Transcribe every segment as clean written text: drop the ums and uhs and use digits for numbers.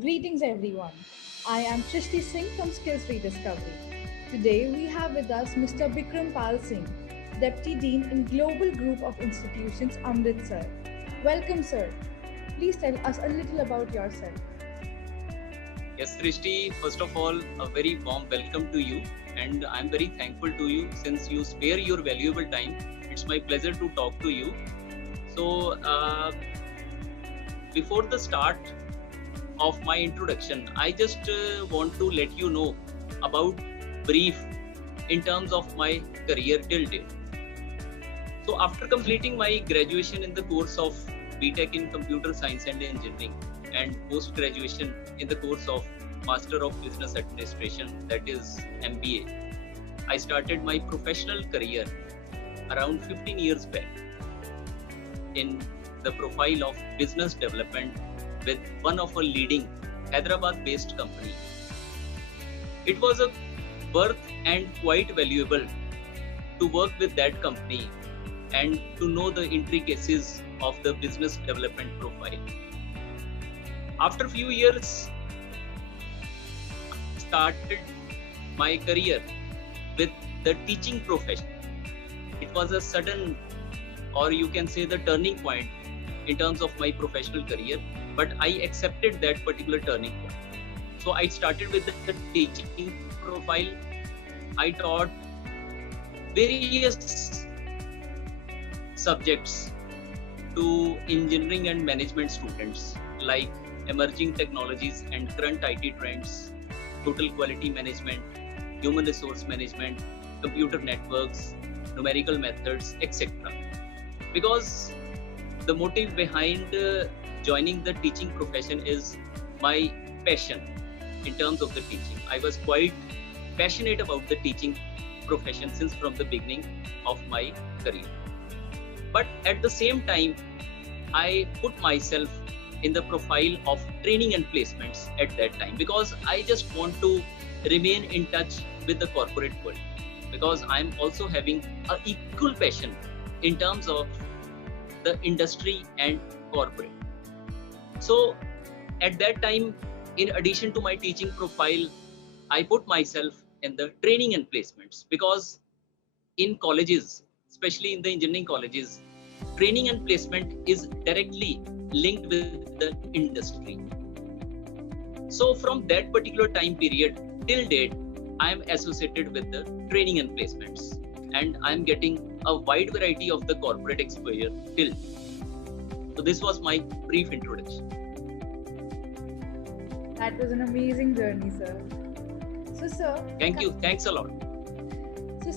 Greetings everyone. I am Shrishti Singh from Skills Rediscovery. Today we have with us Mr. Bikram Pal Singh, Deputy Dean in Global Group of Institutions, Amritsar. Welcome, sir. Please tell us a little about yourself. Yes, Srishti, first of all, a very warm welcome to you, and I'm very thankful to you since you spare your valuable time. It's my pleasure to talk to you. So, before the start of my introduction, I just want to let you know about brief in terms of my career till date. So, after completing my graduation in the course of BTech in Computer Science and Engineering and post graduation in the course of Master of Business Administration, that is MBA, I started my professional career around 15 years back in the profile of business development with one of a leading Hyderabad based company. It was a worth and quite valuable to work with that company and to know the intricacies of the business development profile. After a few years, I started my career with the teaching profession. It was a sudden, or you can say the turning point in terms of my professional career, but I accepted that particular turning point. So I started with the teaching profile. I taught various subjects to engineering and management students like emerging technologies and current IT trends, total quality management, human resource management, computer networks, numerical methods, etc. Because the motive behind joining the teaching profession is my passion in terms of the teaching. I was quite passionate about the teaching profession since from the beginning of my career. But at the same time, I put myself in the profile of training and placements at that time because I just want to remain in touch with the corporate world because I'm also having an equal passion in terms of the industry and corporate. So at that time, in addition to my teaching profile, I put myself in the training and placements because in colleges, especially in the engineering colleges, training and placement is directly linked with the industry. So from that particular time period till date, I am associated with the training and placements, and I am getting a wide variety of the corporate exposure till. So this was my brief introduction. That was an amazing journey, sir. So, sir, Thank you. Thanks a lot.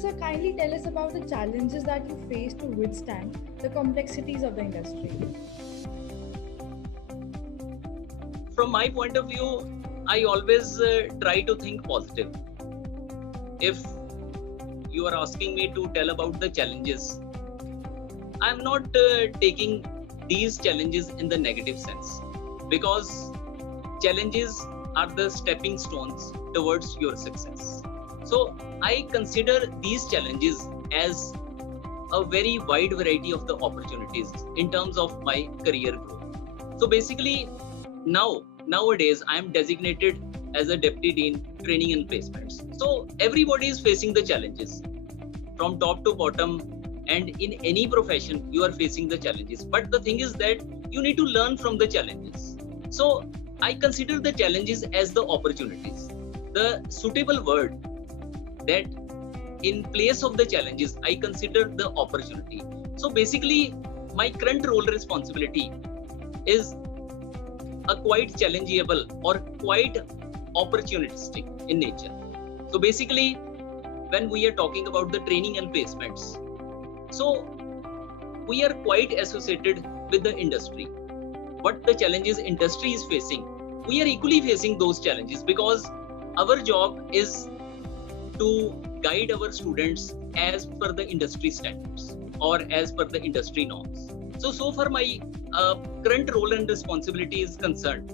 sir, kindly tell us about the challenges that you face to withstand the complexities of the industry. From my point of view, I always try to think positive. If you are asking me to tell about the challenges, I'm not taking these challenges in the negative sense because challenges are the stepping stones towards your success. So I consider these challenges as a very wide variety of the opportunities in terms of my career growth. So basically, nowadays I am designated as a deputy dean training and placements. So everybody is facing the challenges from top to bottom, and in any profession you are facing the challenges. But the thing is that you need to learn from the challenges. So I consider the challenges as the opportunities. The suitable word that in place of the challenges, I consider the opportunity. So basically, my current role responsibility is a quite challengeable or quite opportunistic in nature. So basically, when we are talking about the training and placements, so we are quite associated with the industry. What the challenges industry is facing, we are equally facing those challenges because our job is to guide our students as per the industry standards or as per the industry norms. So far my current role and responsibility is concerned,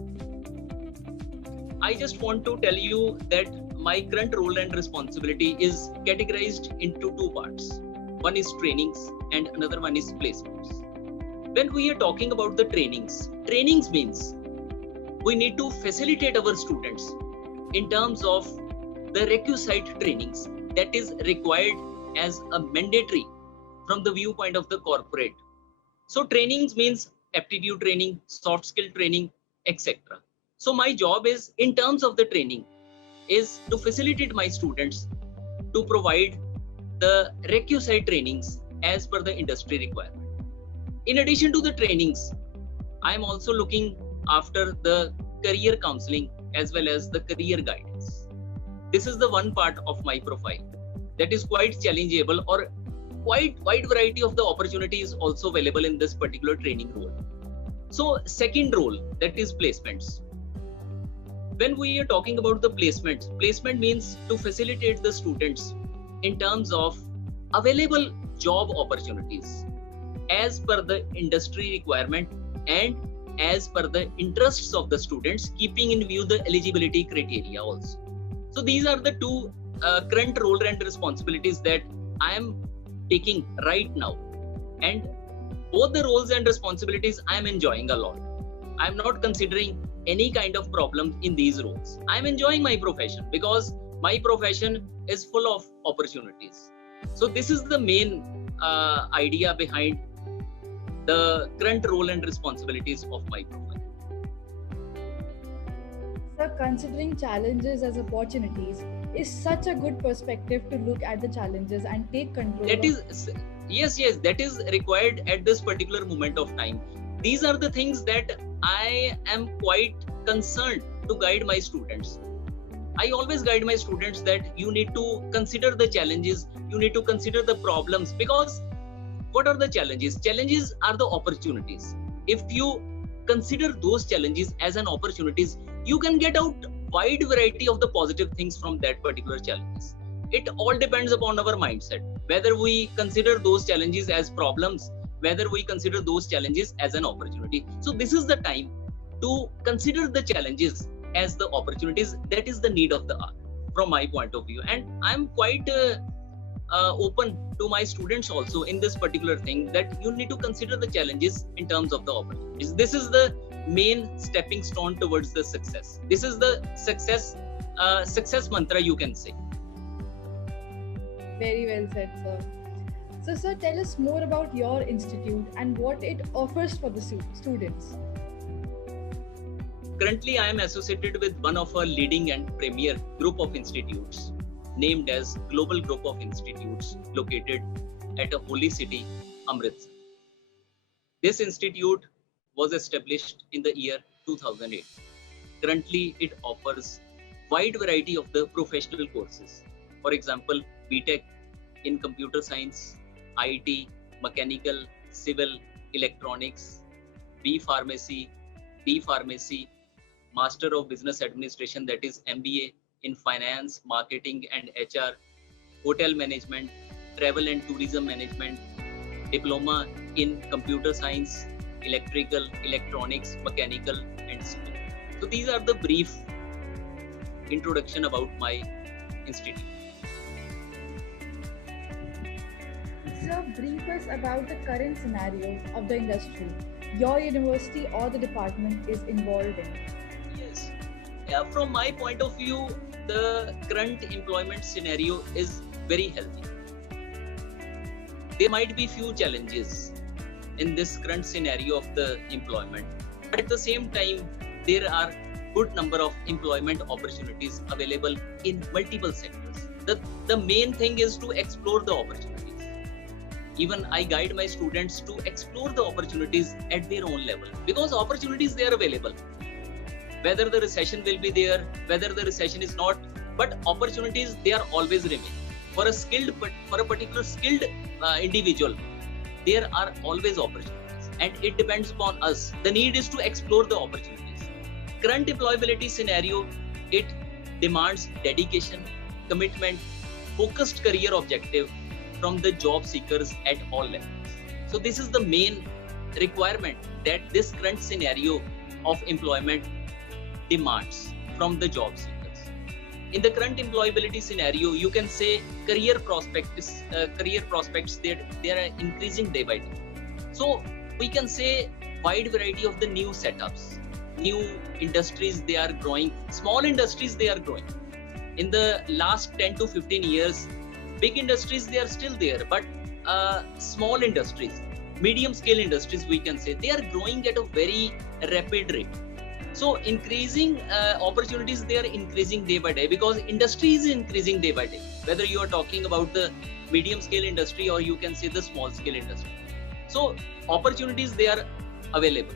I just want to tell you that my current role and responsibility is categorized into two parts. One is trainings and another one is placements. When we are talking about the trainings means we need to facilitate our students in terms of the requisite trainings that is required as a mandatory from the viewpoint of the corporate. So trainings means aptitude training, soft skill training, etc. So my job is, in terms of the training, is to facilitate my students to provide the requisite trainings as per the industry requirement. In addition to the trainings, I am also looking after the career counseling as well as the career guidance. This is the one part of my profile that is quite challengeable, or quite wide variety of the opportunities also available in this particular training role. So second role, that is placements. When we are talking about the placement means to facilitate the students in terms of available job opportunities as per the industry requirement and as per the interests of the students, keeping in view the eligibility criteria also. So these are the two current role and responsibilities that I am taking right now, and both the roles and responsibilities I am enjoying a lot. I am not considering any kind of problem in these roles. I am enjoying my profession because my profession is full of opportunities. So this is the main idea behind the current role and responsibilities of my profile. Sir, considering challenges as opportunities is such a good perspective to look at the challenges and take control. That is, yes, that is required at this particular moment of time. These are the things that I am quite concerned to guide my students. I always guide my students that you need to consider the challenges, you need to consider the problems, because what are the challenges? Challenges are the opportunities. If you consider those challenges as an opportunities, you can get out wide variety of the positive things from that particular challenges. It all depends upon our mindset, whether we consider those challenges as problems, whether we consider those challenges as an opportunity. So this is the time to consider the challenges as the opportunities. That is the need of the hour from my point of view, and I'm quite open to my students also in this particular thing, that you need to consider the challenges in terms of the opportunities. This is the main stepping stone towards the success. This is the success mantra, you can say. Very well said, sir. So sir, tell us more about your institute and what it offers for the students. Currently, I am associated with one of our leading and premier group of institutes named as Global Group of Institutes, located at a holy city, Amritsar. This institute was established in the year 2008. Currently, it offers wide variety of the professional courses. For example, BTech in computer science, IT, mechanical, civil, electronics, B Pharmacy, D Pharmacy, Master of Business Administration, that is MBA in finance, marketing and HR, hotel management, travel and tourism management, diploma in computer science, electrical, electronics, mechanical and civil. So these are the brief introduction about my institute. Sir, brief us about the current scenario of the industry your university or the department is involved in. Yes. Yeah, from my point of view, the current employment scenario is very healthy. There might be few challenges in this current scenario of the employment, but at the same time, there are good number of employment opportunities available in multiple sectors. The main thing is to explore the opportunities. Even I guide my students to explore the opportunities at their own level, because opportunities they are available. Whether the recession will be there, whether the recession is not, but opportunities they are always remain. For a particular skilled individual, there are always opportunities, and it depends upon us. The need is to explore the opportunities. Current employability scenario, it demands dedication, commitment, focused career objective from the job seekers at all levels. So this is the main requirement that this current scenario of employment demands from the job seekers. In the current employability scenario, you can say career prospects they are increasing day by day. So we can say wide variety of the new setups, new industries, they are growing. Small industries, they are growing. In the last 10 to 15 years, big industries, they are still there, but small industries, medium scale industries, we can say, they are growing at a very rapid rate. So increasing opportunities, they are increasing day by day, because industry is increasing day by day, whether you are talking about the medium scale industry or you can say the small scale industry. So opportunities, they are available.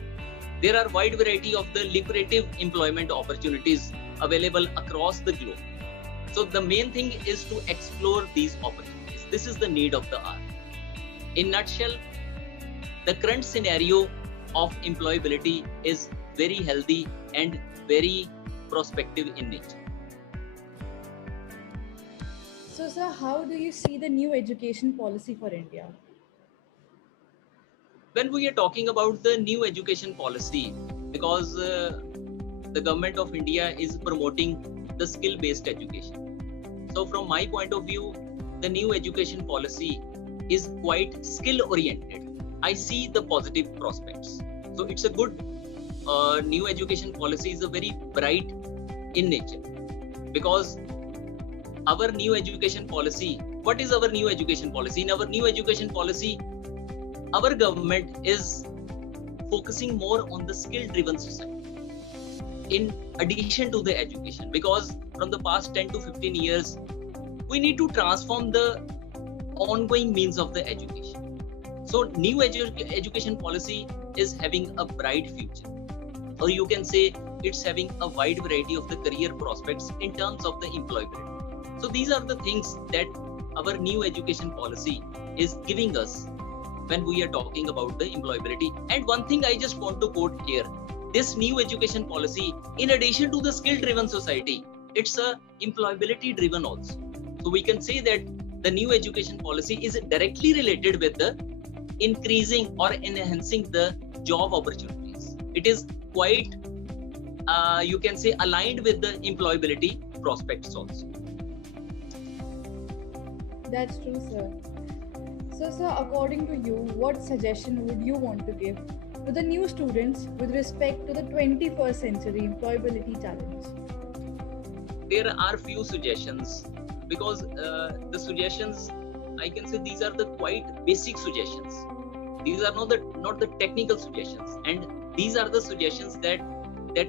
There are wide variety of the lucrative employment opportunities available across the globe. So the main thing is to explore these opportunities. This is the need of the hour. In nutshell, the current scenario of employability is very healthy and very prospective in nature. So, sir, how do you see the new education policy for India? When we are talking about the new education policy, because the government of India is promoting the skill-based education. So from my point of view, the new education policy is quite skill-oriented. I see the positive prospects. So it's a good new education policy is a very bright in nature, because our new education policy, what is our new education policy? In our new education policy, our government is focusing more on the skill-driven society in addition to the education, because from the past 10 to 15 years, we need to transform the ongoing means of the education. So new education policy is having a bright future, or you can say it's having a wide variety of the career prospects in terms of the employability. So these are the things that our new education policy is giving us when we are talking about the employability. And one thing I just want to quote here, this new education policy, in addition to the skill-driven society, it's a employability-driven also. So we can say that the new education policy is directly related with the increasing or enhancing the job opportunities. It is quite, you can say, aligned with the employability prospects also. That's true, sir. So, sir, according to you, what suggestion would you want to give to the new students with respect to the 21st century employability challenge? There are few suggestions, because the suggestions, I can say these are the quite basic suggestions. These are not the technical suggestions, and these are the suggestions that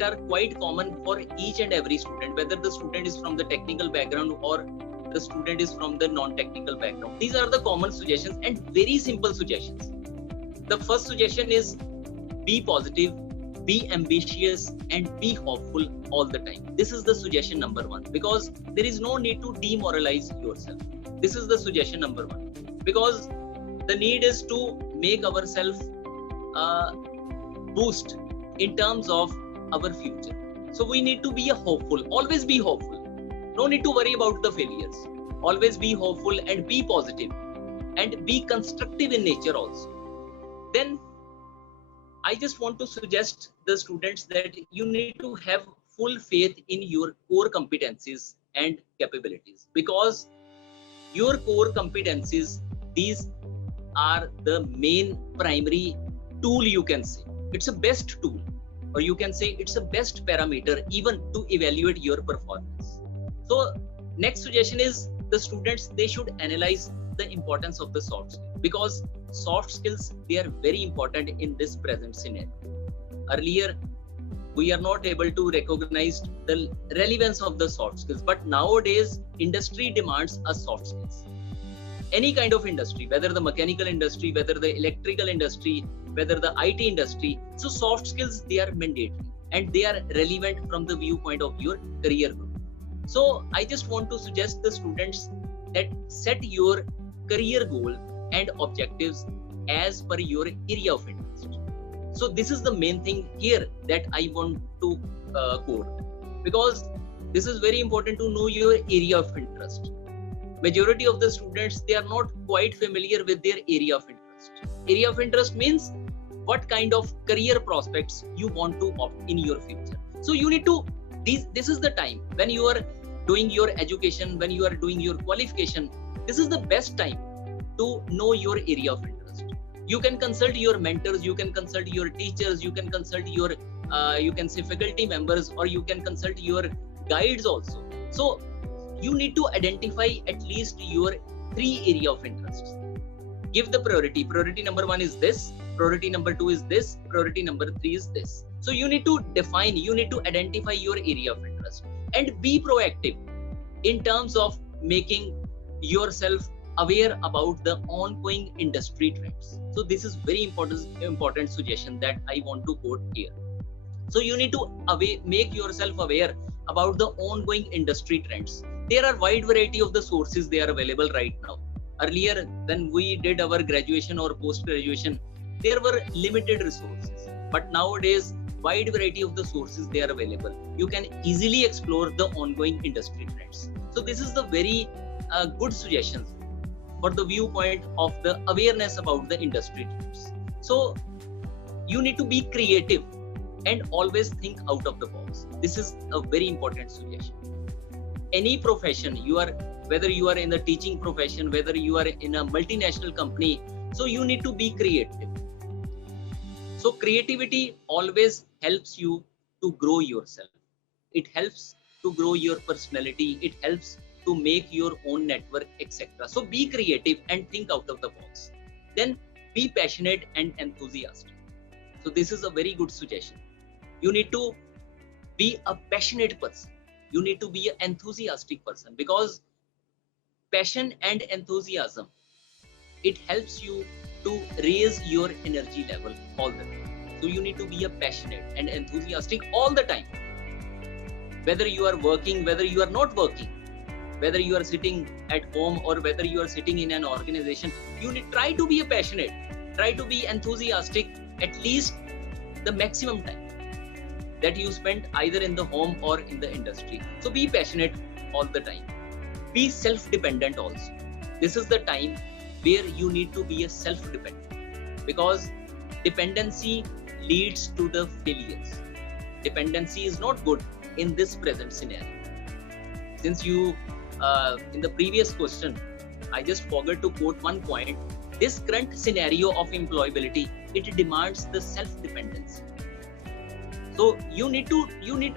are quite common for each and every student, whether the student is from the technical background or the student is from the non-technical background. These are the common suggestions and very simple suggestions. The first suggestion is be positive, be ambitious, and be hopeful all the time. This is the suggestion number one, because there is no need to demoralize yourself. This is the suggestion number one, because the need is to make ourselves boost in terms of our future. So we need to be hopeful, always be hopeful. No need to worry about the failures. Always be hopeful and be positive and be constructive in nature also. Then I just want to suggest the students that you need to have full faith in your core competencies and capabilities, because your core competencies, these are the main primary tool, you can say. It's a best tool, or you can say it's a best parameter even to evaluate your performance. So next suggestion is the students, they should analyze the importance of the soft skills, because soft skills, they are very important in this present scenario. Earlier, we are not able to recognize the relevance of the soft skills, but nowadays industry demands a soft skills. Any kind of industry, whether the mechanical industry, whether the electrical industry, whether the IT industry, so soft skills, they are mandatory and they are relevant from the viewpoint of your career growth. So I just want to suggest the students that set your career goal and objectives as per your area of interest. So this is the main thing here that I want to quote, because this is very important to know your area of interest. Majority of the students, they are not quite familiar with their area of interest. Area of interest means what kind of career prospects you want to opt in your future. So you need to, this is the time when you are doing your education, when you are doing your qualification, this is the best time to know your area of interest. You can consult your mentors, you can consult your teachers, you can consult your you can say faculty members, or you can consult your guides also. So you need to identify at least your 3 area of interest. Give the priority number 1 is this, priority number 2 is this, priority number 3 is this. So you need to define, you need to identify your area of interest and be proactive in terms of making yourself aware about the ongoing industry trends. So this is very important suggestion that I want to quote here. So you need to make yourself aware about the ongoing industry trends. There are wide variety of the sources they are available right now. Earlier, when we did our graduation or post-graduation, there were limited resources. But nowadays, wide variety of the sources they are available. You can easily explore the ongoing industry trends. So this is the very good suggestions for the viewpoint of the awareness about the industry trends. So you need to be creative and always think out of the box. This is a very important suggestion. Any profession you are, whether you are in the teaching profession, whether you are in a multinational company, so you need to be creative. So creativity always helps you to grow yourself. It helps to grow your personality. It helps to make your own network, etc. So be creative and think out of the box. Then be passionate and enthusiastic. So this is a very good suggestion. You need to be a passionate person. You need to be an enthusiastic person, because passion and enthusiasm, it helps you to raise your energy level all the time. So you need to be a passionate and enthusiastic all the time. Whether you are working, whether you are not working, whether you are sitting at home or whether you are sitting in an organization, you need try to be a passionate, try to be enthusiastic at least the maximum time that you spend either in the home or in the industry. So be passionate all the time. Be self-dependent also. This is the time where you need to be a self-dependent, because dependency leads to the failures. Dependency is not good in this present scenario. Since you, in the previous question, I just forgot to quote one point. This current scenario of employability, it demands the self-dependency. So you need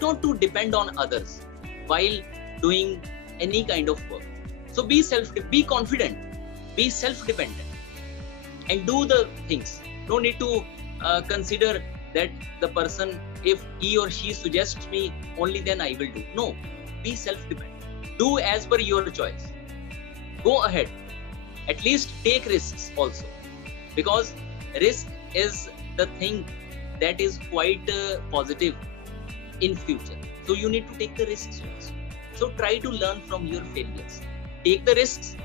not to depend on others while doing any kind of work. So be confident, be self-dependent, and do the things. No need to consider that the person, if he or she suggests me, only then I will do. No, be self-dependent. Do as per your choice. Go ahead. At least take risks also, because risk is the thing that is quite positive in future. So you need to take the risks also. So try to learn from your failures. Take the risks,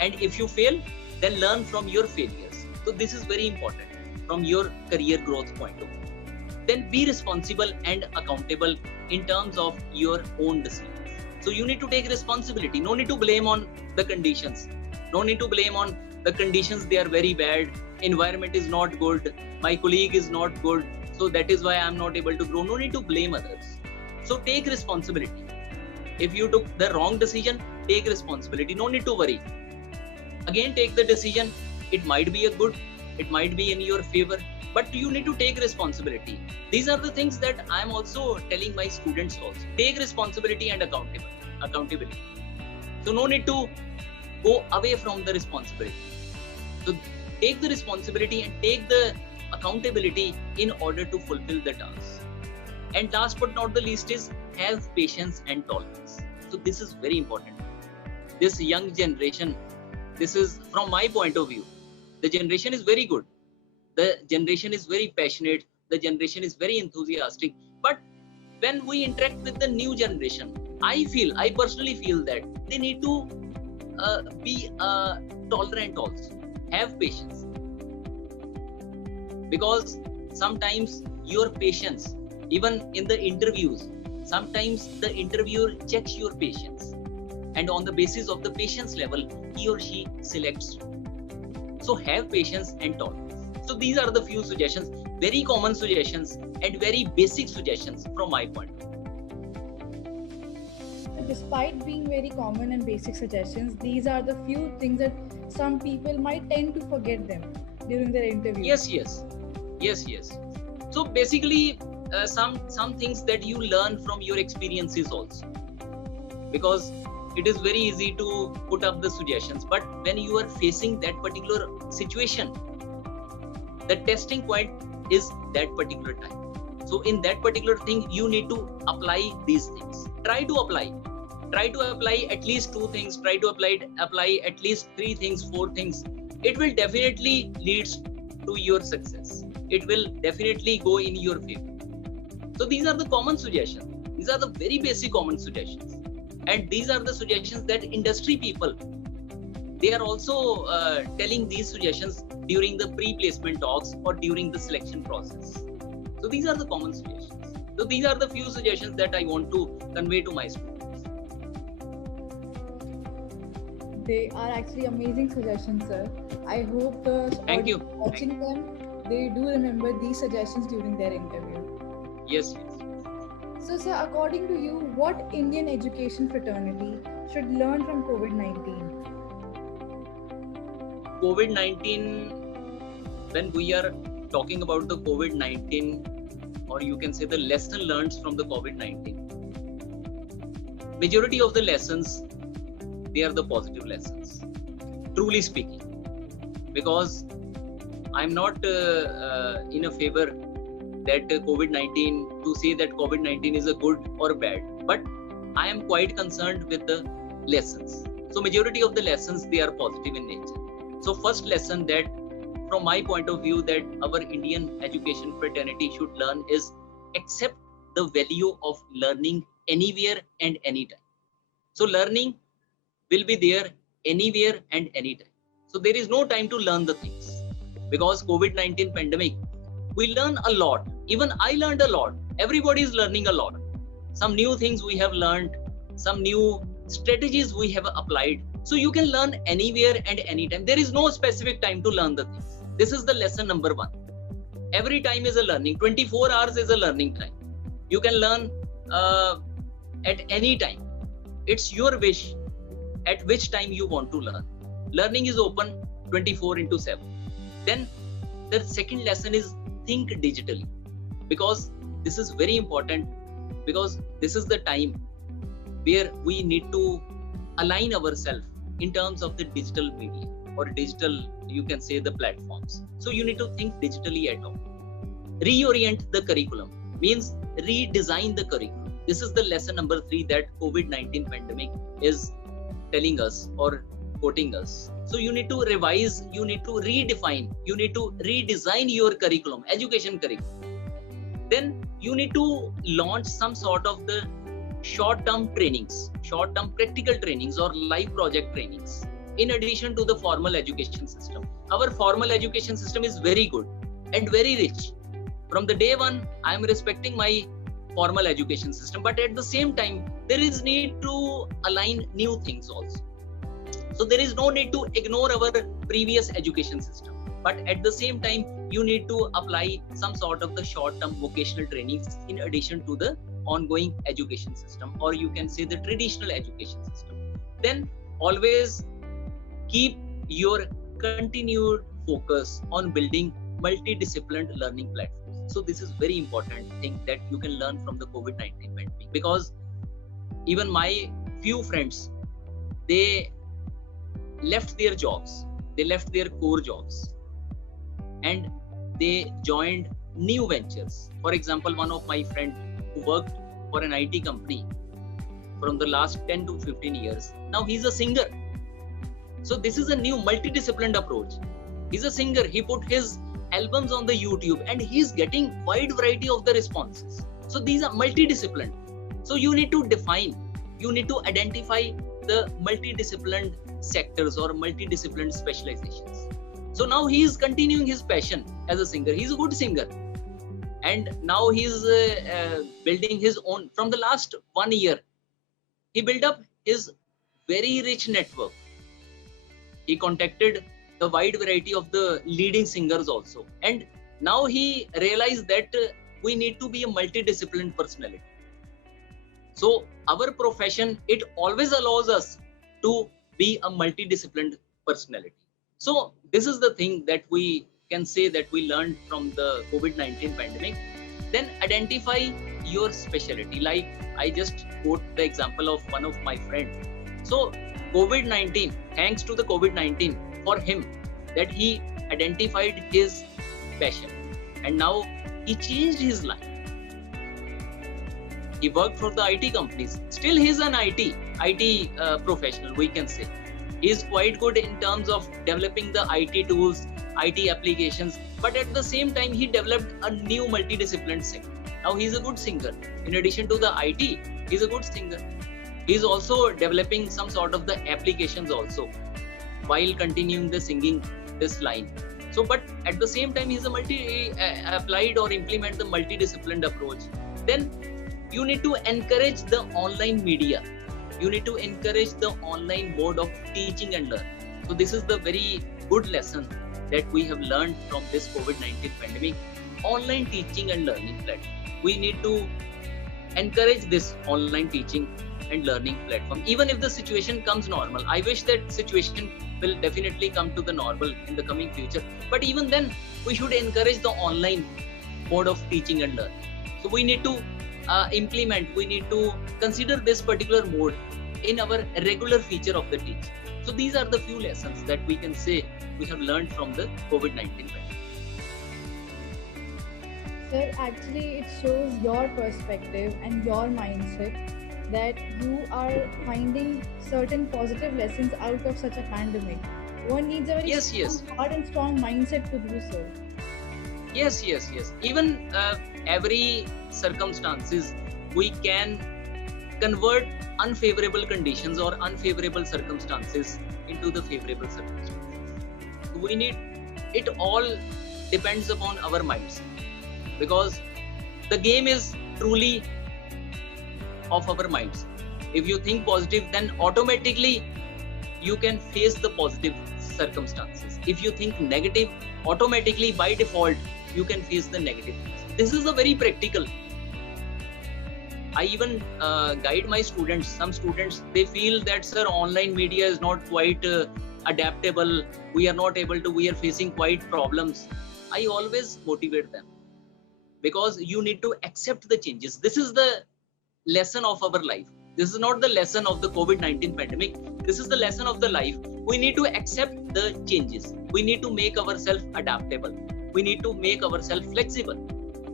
and if you fail, then learn from your failures. So this is very important from your career growth point of view. Then be responsible and accountable in terms of your own decisions. So you need to take responsibility. No need to blame on the conditions. No need to blame on the conditions. They are very bad. Environment is not good. My colleague is not good. So that is why I am not able to grow. No need to blame others. So take responsibility. If you took the wrong decision, take responsibility. No need to worry. Again, take the decision. It might be a good, it might be in your favor, but you need to take responsibility. These are the things that I am also telling my students also. Take responsibility and accountability. So no need to go away from the responsibility. So take the responsibility and take the accountability in order to fulfill the task. And last but not the least is have patience and tolerance. So this is very important. This young generation, this is from my point of view, the generation is very good. The generation is very passionate. The generation is very enthusiastic. But when we interact with the new generation, I personally feel that they need to be tolerant also. Have patience. Because sometimes your patience, even in the interviews, sometimes the interviewer checks your patience. And on the basis of the patience level, he or she selects you. So have patience and tolerance. So these are the few suggestions, very common suggestions and very basic suggestions from my point of view. Despite being very common and basic suggestions, these are the few things that some people might tend to forget them during their interview. Yes. So basically, some things that you learn from your experiences also, because it is very easy to put up the suggestions, but when you are facing that particular situation, the testing point is that particular time. So in that particular thing, you need to apply these things. Try to apply at least 2 things, try to apply at least 3 things, 4 things. It will definitely leads to your success. It will definitely go in your favor. So these are the common suggestions. These are the very basic common suggestions. And these are the suggestions that industry people, they are also telling these suggestions during the pre-placement talks or during the selection process. So these are the common suggestions. So these are the few suggestions that I want to convey to my students. They are actually amazing suggestions, sir. I hope the Thank you. watching them, they do remember these suggestions during their interview. Yes. So, sir, according to you, what Indian education fraternity should learn from COVID-19? COVID-19, when we are talking about the COVID-19, or you can say the lesson learned from the COVID-19, majority of the lessons, they are the positive lessons, truly speaking, because I'm not in a favor that COVID-19, to say that COVID-19 is a good or bad, but I am quite concerned with the lessons. So majority of the lessons, they are positive in nature. So first lesson that from my point of view that our Indian education fraternity should learn is accept the value of learning anywhere and anytime. So learning will be there anywhere and anytime. So there is no time to learn the things, because COVID-19 pandemic, we learn a lot. Even I learned a lot. Everybody is learning a lot. Some new things we have learned, some new strategies we have applied. So you can learn anywhere and anytime. There is no specific time to learn the things. This is the lesson number 1. Every time is a learning. 24 hours is a learning time. You can learn at any time. It's your wish at which time you want to learn. Learning is open 24/7. Then the second lesson is think digitally, because this is very important, because this is the time where we need to align ourselves in terms of the digital media or digital, you can say, the platforms. So you need to think digitally at all. Reorient the curriculum means redesign the curriculum. This is the lesson number 3 that COVID-19 pandemic is telling us or quoting us. So you need to revise, you need to redefine, you need to redesign your curriculum, education curriculum. Then you need to launch some sort of the short-term trainings, short-term practical trainings or live project trainings, in addition to the formal education system. Our formal education system is very good and very rich. From the day one, I am respecting my formal education system, but at the same time, there is need to align new things also. So there is no need to ignore our previous education system, but at the same time, you need to apply some sort of the short-term vocational trainings in addition to the ongoing education system, or you can say the traditional education system. Then always keep your continued focus on building multidisciplinary learning platforms. So this is very important thing that you can learn from the COVID-19 pandemic, because even my few friends, they left their jobs, they left their core jobs, and they joined new ventures. For example, one of my friends who worked for an IT company from the last 10 to 15 years, now he's a singer. So this is a new multidisciplinary approach. He's a singer, he put his albums on the YouTube and he's getting wide variety of the responses. So these are multidisciplinary. So you need to define, you need to identify the multidisciplinary sectors or multidisciplinary specializations. So now he is continuing his passion as a singer. He's a good singer. And now he's building his own. From the last 1 year, he built up his very rich network. He contacted the wide variety of the leading singers also. And now he realized that we need to be a multidisciplinary personality. So our profession, it always allows us to be a multidisciplinary personality. So this is the thing that we can say that we learned from the COVID-19 pandemic. Then identify your specialty. Like I just quote the example of one of my friend. So COVID-19, thanks to the COVID-19, for him, that he identified his passion and now he changed his life. He worked for the IT companies. Still he's an IT professional, we can say. He's quite good in terms of developing the IT tools, IT applications, but at the same time he developed a new multidisciplinary singer. Now he's a good singer. In addition to the IT, he's a good singer. He's also developing some sort of the applications also while continuing the singing this line. So, but at the same time, he's a applied or implement the multidisciplined approach. Then you need to encourage the online media. You need to encourage the online mode of teaching and learn. So this is the very good lesson that we have learned from this COVID-19 pandemic. Online teaching and learning platform. We need to encourage this online teaching and learning platform. Even if the situation comes normal, I wish that situation will definitely come to the normal in the coming future. But even then, we should encourage the online mode of teaching and learning. So we need to we need to consider this particular mode in our regular feature of the teaching. So these are the few lessons that we can say we have learned from the COVID-19 pandemic. Sir, actually, it shows your perspective and your mindset that you are finding certain positive lessons out of such a pandemic. One needs a very hard and strong mindset to do so. Yes. Even every circumstances, we can convert unfavorable conditions or unfavorable circumstances into the favorable circumstances. We need, it all depends upon our mindset, because the game is truly of our minds. If you think positive, then automatically you can face the positive circumstances. If you think negative, automatically by default you can face the negative. This is a very practical. I even guide my students. Some students, they feel that, sir, online media is not quite adaptable. We are not able to, we are facing quite problems. I always motivate them, because you need to accept the changes. This is the lesson of our life. This is not the lesson of the COVID-19 pandemic. This is the lesson of the life. We need to accept the changes. We need to make ourselves adaptable. We need to make ourselves flexible.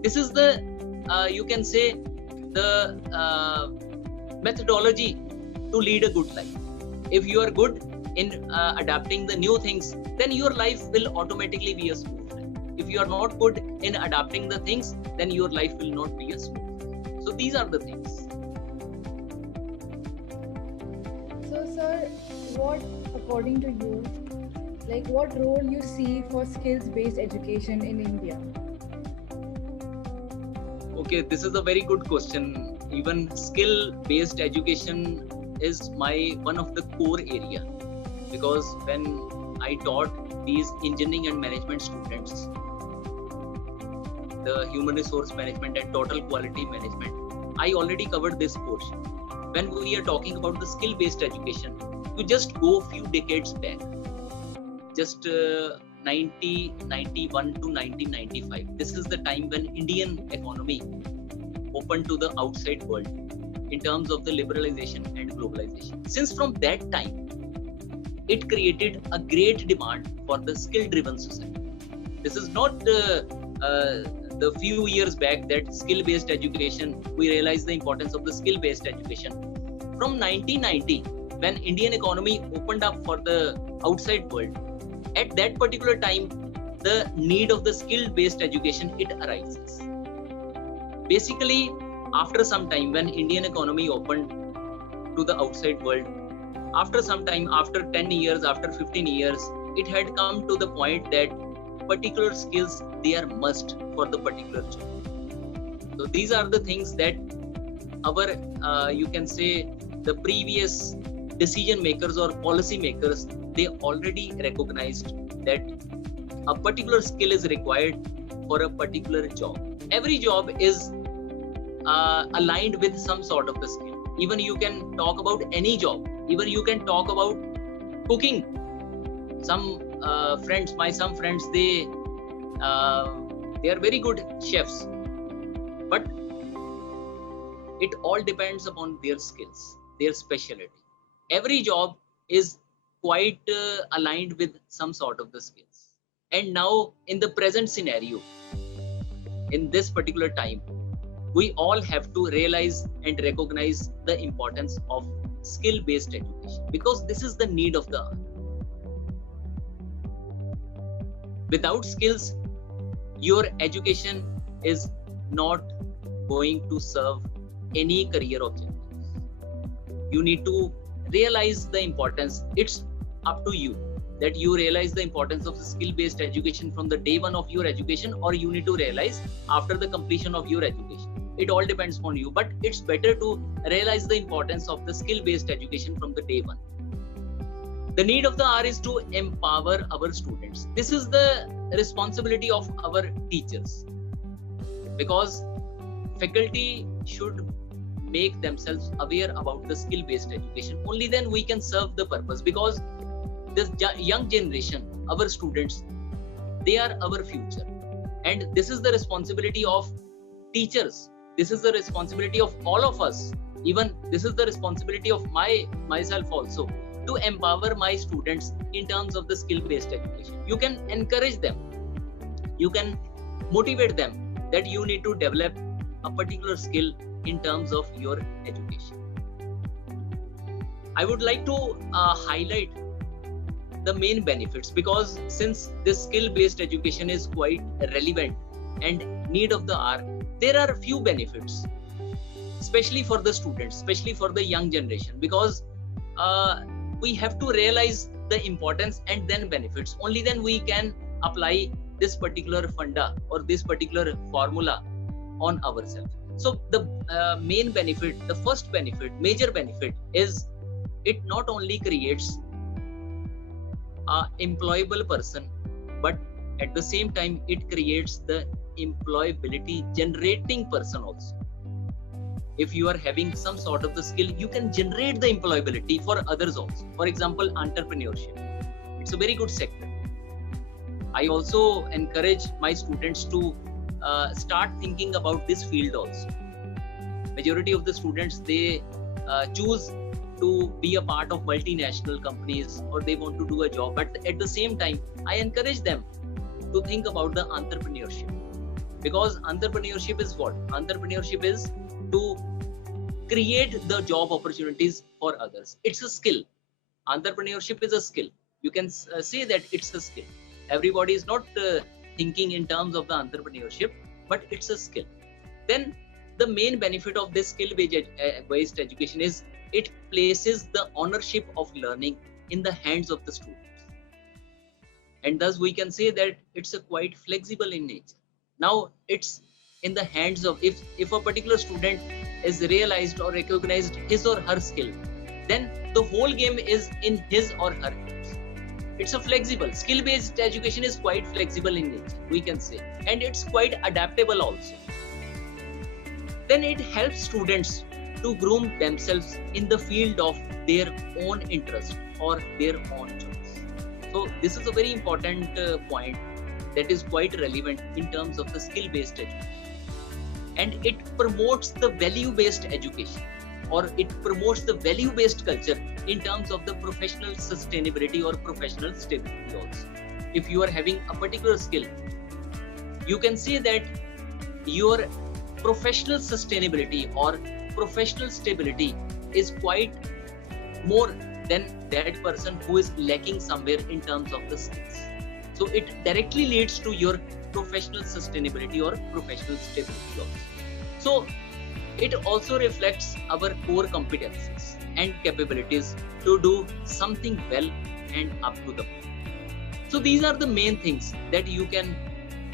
This is the, you can say, the methodology to lead a good life. If you are good in adapting the new things, then your life will automatically be a smooth life. If you are not good in adapting the things, then your life will not be a smooth. So these are the things. So, sir, what, according to you, like what role you see for skills-based education in India? Okay, this is a very good question. Even skill-based education is one of the core area, because when I taught these engineering and management students, the human resource management and total quality management, I already covered this portion. When we are talking about the skill-based education, you just go a few decades back, just 1991 to 1995. This is the time when Indian economy opened to the outside world in terms of the liberalization and globalization. Since from that time, it created a great demand for the skill-driven society. This is not the few years back that skill-based education, we realized the importance of the skill-based education. From 1990, when Indian economy opened up for the outside world, at that particular time, the need of the skill-based education, it arises. Basically, after some time, when Indian economy opened to the outside world, after some time, after 10 years, after 15 years, it had come to the point that particular skills, they are must for the particular job. So these are the things that our, you can say, the previous decision makers or policy makers, they already recognized that a particular skill is required for a particular job. Every job is aligned with some sort of the skill. Even you can talk about any job. Even you can talk about cooking. Some friends, they are very good chefs. but it all depends upon their skills, their specialty. Every job is quite aligned with some sort of the skills. And now in the present scenario, in this particular time, we all have to realize and recognize the importance of skill-based education, because this is the need of the hour. Without skills, your education is not going to serve any career objectives. You need to realize the importance. It's up to you that you realize the importance of the skill-based education from the day one of your education, or you need to realize after the completion of your education. It all depends on you, but it's better to realize the importance of the skill-based education from the day one. The need of the hour is to empower our students. This is the responsibility of our teachers, because faculty should make themselves aware about the skill-based education. Only then we can serve the purpose, because this young generation, our students, they are our future. And this is the responsibility of teachers. This is the responsibility of all of us. Even this is the responsibility of myself also, to empower my students in terms of the skill-based education. You can encourage them. You can motivate them that you need to develop a particular skill in terms of your education. I would like to highlight the main benefits, because since this skill-based education is quite relevant and need of the hour, there are a few benefits, especially for the students, especially for the young generation, because we have to realize the importance and then benefits. Only then we can apply this particular funda or this particular formula on ourselves. So the main benefit, the first benefit, major benefit is it not only creates an employable person, but at the same time it creates the employability generating person also. If you are having some sort of the skill, you can generate the employability for others also. For example, entrepreneurship. It's a very good sector. I also encourage my students to start thinking about this field also. Majority of the students, they choose to be a part of multinational companies, or they want to do a job. But at the same time, I encourage them to think about the entrepreneurship. Because entrepreneurship is what? Entrepreneurship is to create the job opportunities for others. It's a skill. Entrepreneurship is a skill. You can say that it's a skill. Everybody is not thinking in terms of the entrepreneurship, but it's a skill. Then the main benefit of this skill-based education is it places the ownership of learning in the hands of the students. And thus we can say that it's a quite flexible in nature. Now it's in the hands of, if a particular student is realized or recognized his or her skill, then the whole game is in his or her hands. It's a flexible, skill-based education is quite flexible in nature, we can say, and it's quite adaptable also. Then it helps students to groom themselves in the field of their own interest or their own choice. So this is a very important point that is quite relevant in terms of the skill-based education. And it promotes the value-based education, or it promotes the value-based culture in terms of the professional sustainability or professional stability also. If you are having a particular skill, you can say that your professional sustainability or professional stability is quite more than that person who is lacking somewhere in terms of the skills. So it directly leads to your professional sustainability or professional stability also. So it also reflects our core competencies and capabilities to do something well and up to the point. So these are the main things that you can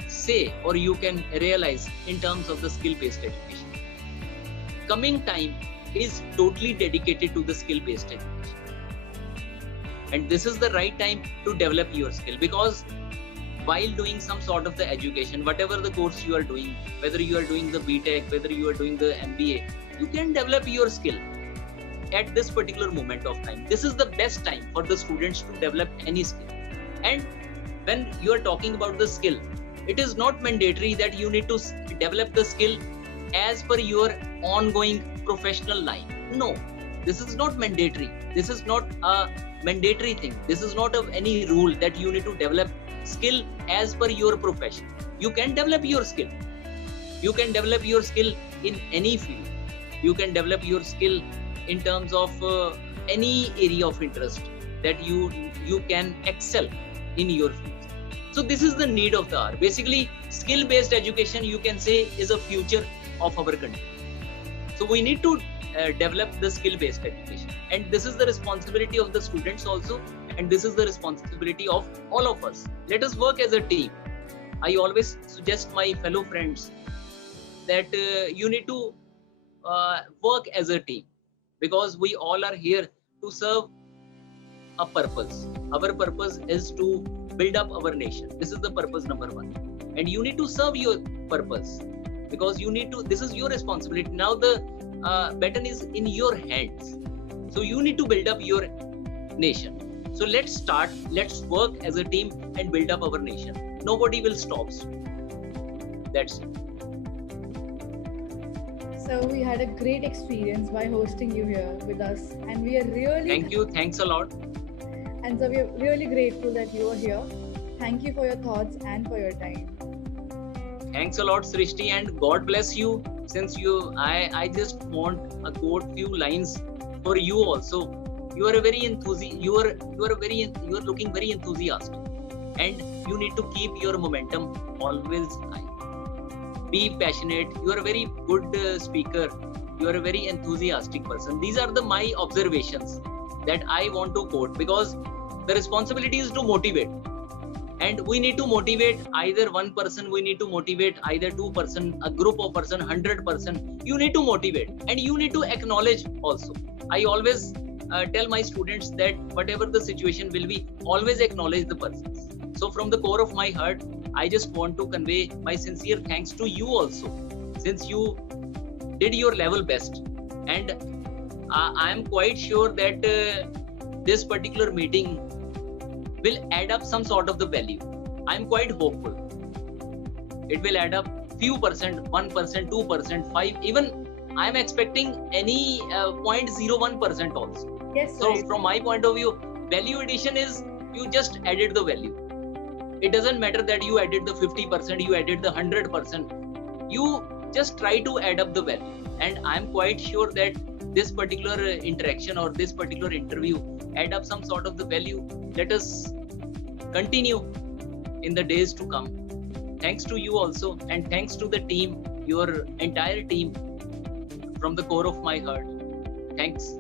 say or you can realize in terms of the skill-based education. Coming time is totally dedicated to the skill-based education. And this is the right time to develop your skill, because while doing some sort of the education, whatever the course you are doing, whether you are doing the BTech, whether you are doing the MBA, you can develop your skill at this particular moment of time. This is the best time for the students to develop any skill. And when you are talking about the skill, it is not mandatory that you need to develop the skill as per your ongoing professional life. No, this is not mandatory. This is not a mandatory thing. This is not any rule that you need to develop skill as per your profession. You can develop your skill. You can develop your skill in any field. You can develop your skill in terms of any area of interest that you can excel in your field. So this is the need of the hour. Basically, skill-based education, you can say, is a future of our country. So we need to develop the skill-based education, and this is the responsibility of the students also, and this is the responsibility of all of us. Let us work as a team. I always suggest my fellow friends that you need to work as a team, because we all are here to serve a purpose. Our purpose is to build up our nation. This is the purpose number one, and you need to serve your purpose, because you need to, this is your responsibility. Now the baton is in your hands, so you need to build up your nation. So let's start, let's work as a team and build up our nation. Nobody will stop. That's it. So we had a great experience by hosting you here with us, and we are really Thank you. Thanks a lot. And so we are really grateful that you are here. Thank you for your thoughts and for your time. Thanks a lot, Srishti, and God bless you. Since I just want a quote, few lines for you also. You are a very you are looking very enthusiastic, and you need to keep your momentum always high. Be passionate. You are a very good speaker. You are a very enthusiastic person. These are my observations that I want to quote, because the responsibility is to motivate, and we need to motivate either one person, we need to motivate either 2%, a group of person, 100%. You need to motivate, and you need to acknowledge also. I always tell my students that whatever the situation will be, always acknowledge the persons. So from the core of my heart, I just want to convey my sincere thanks to you also, since you did your level best, and I am quite sure that this particular meeting will add up some sort of the value. I am quite hopeful. It will add up few percent, 1%, 2%, 5%, even I am expecting any 0.01% also. Yes. So right. from my point of view, value addition is you just added the value. It doesn't matter that you added the 50%, you added the 100%. You just try to add up the value. And I'm quite sure that this particular interaction or this particular interview add up some sort of the value. Let us continue in the days to come. Thanks to you also, and thanks to the team, your entire team, from the core of my heart. Thanks.